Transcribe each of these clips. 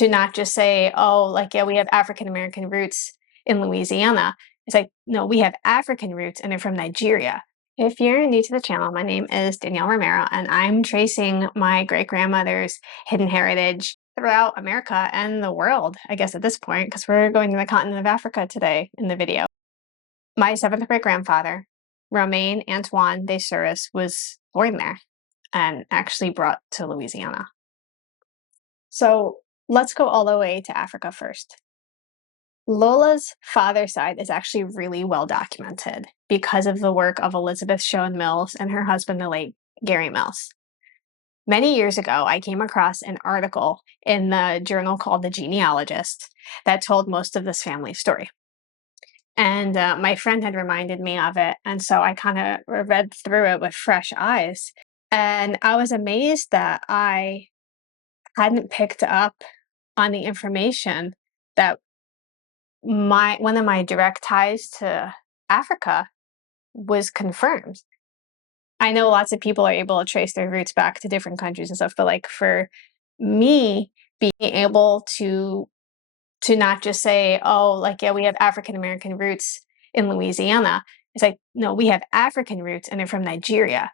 to not just say, oh, like, yeah, we have African American roots in Louisiana. It's like, no, we have African roots and they're from Nigeria. If you're new to the channel, my name is Danielle Romero, and I'm tracing my great grandmother's hidden heritage throughout America and the world, I guess, at this point, because we're going to the continent of Africa today in the video. My seventh great grandfather, Romain Antoine de Souris, was born there and actually brought to Louisiana. So let's go all the way to Africa first. Lola's father's side is actually really well documented because of the work of Elizabeth Shown Mills and her husband, the late Gary Mills. Many years ago, I came across an article in the journal called The Genealogist that told most of this family story. And my friend had reminded me of it, and so I kind of read through it with fresh eyes. And I was amazed that I hadn't picked up on the information that one of my direct ties to Africa was confirmed. I know lots of people are able to trace their roots back to different countries and stuff, but like for me, being able to not just say, oh, like, yeah, we have African American roots in Louisiana. It's like, no, we have African roots and they're from Nigeria.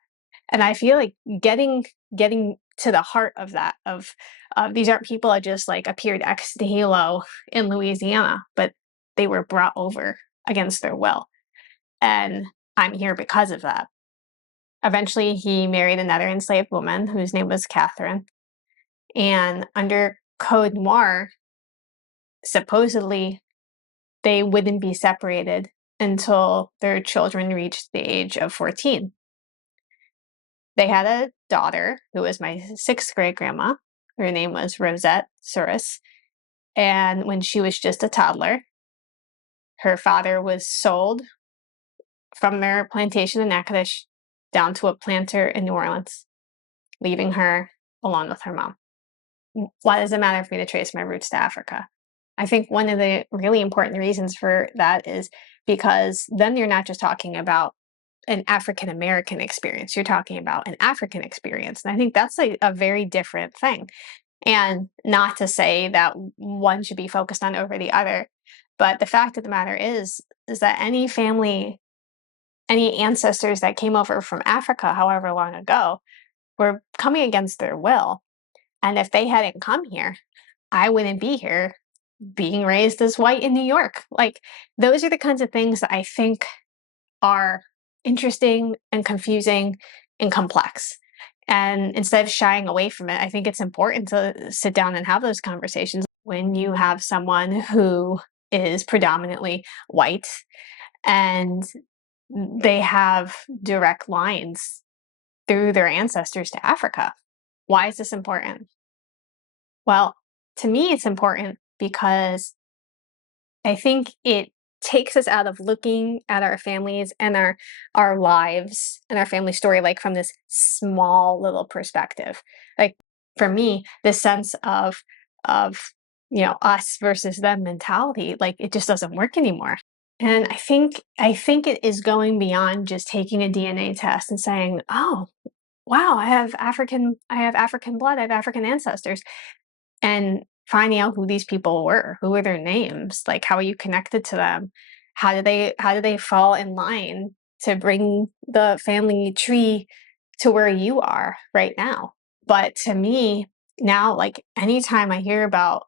And I feel like getting to the heart of that, of these aren't people that just like appeared ex nihilo in Louisiana, but they were brought over against their will. And I'm here because of that. Eventually, he married another enslaved woman whose name was Catherine. And under Code Noir, supposedly, they wouldn't be separated until their children reached the age of 14. They had a daughter who was my sixth great grandma. Her name was Rosette Souris. And when she was just a toddler, her father was sold from their plantation in Natchitoches down to a planter in New Orleans, leaving her alone with her mom. Why does it matter for me to trace my roots to Africa? I think one of the really important reasons for that is because then you're not just talking about an African American experience, you're talking about an African experience. And I think that's a very different thing. And not to say that one should be focused on over the other, but the fact of the matter is that any family, any ancestors that came over from Africa, however long ago, were coming against their will. And if they hadn't come here, I wouldn't be here being raised as white in New York. Like, those are the kinds of things that I think are interesting and confusing and complex. And instead of shying away from it, I think it's important to sit down and have those conversations when you have someone who is predominantly white and they have direct lines through their ancestors to Africa. Why is this important? Well, to me, it's important because I think it takes us out of looking at our families and our lives and our family story like from this small little perspective. Like for me, this sense of us versus them mentality, like it just doesn't work anymore. And I think it is going beyond just taking a DNA test and saying, oh, wow, I have African blood, I have African ancestors, and finding out who these people were, who were their names, like how are you connected to them? How do they fall in line to bring the family tree to where you are right now? But to me, now, like anytime I hear about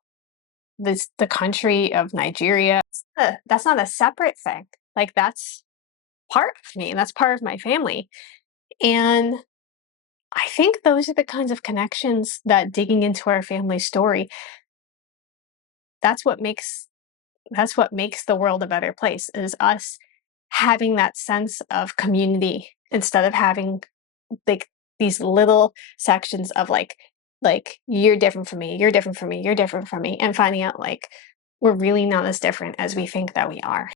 the country of Nigeria, that's not a separate thing. Like that's part of me, and that's part of my family. And I think those are the kinds of connections that digging into our family story, that's what makes the world a better place, is us having that sense of community instead of having like these little sections of like you're different from me, you're different from me, you're different from me, and finding out like we're really not as different as we think that we are.